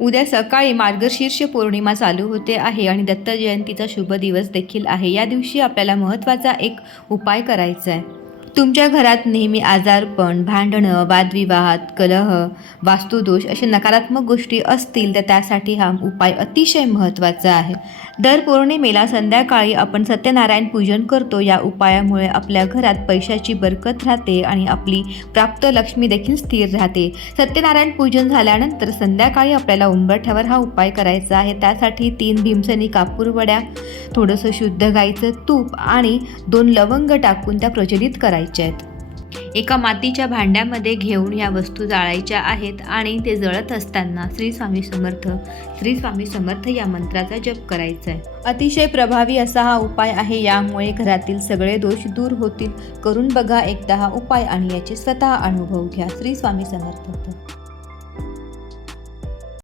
उद्या सकाळी मार्गशीर्ष पौर्णिमा चालू होते आहे आणि दत्त जयंतीचा शुभ दिवस देखील आहे. या दिवशी आपल्याला महत्त्वाचा एक उपाय करायचा आहे. तुमच्या घरात नेहमी आजारपण भांडणं वादविवाद कलह वास्तुदोष अशा नकारात्मक गोष्टी असतील तर त्यासाठी हा उपाय अतिशय महत्त्वाचा आहे. दर पौर्णिमेला संध्याकाळी आपण सत्यनारायण पूजन करतो. या उपायामुळे आपल्या घरात पैशाची बरकत राहते आणि आपली प्राप्त लक्ष्मी देखील स्थिर राहते. सत्यनारायण पूजन झाल्यानंतर संध्याकाळी आपल्याला उंबरठ्यावर हा उपाय करायचा आहे. त्यासाठी तीन भीमसनी कापूर वड्या थोडंसं शुद्ध गाईचं तूप आणि दोन लवंग टाकून त्या प्रचलित करायचं जाळायच्या आहेत एका मातीच्या भांड्यामध्ये घेऊन या वस्तू जाळायच्या आहेत आणि ते जळत असताना श्री स्वामी समर्थ श्री स्वामी समर्थ या मंत्राचा जप करायचा आहे अतिशय प्रभावी असा हा उपाय आहे यामुळे घरातील सगळे दोष दूर होतील. करून बघा एकदा हा उपाय आणि याचे स्वतः अनुभव घ्या. श्री स्वामी समर्थ.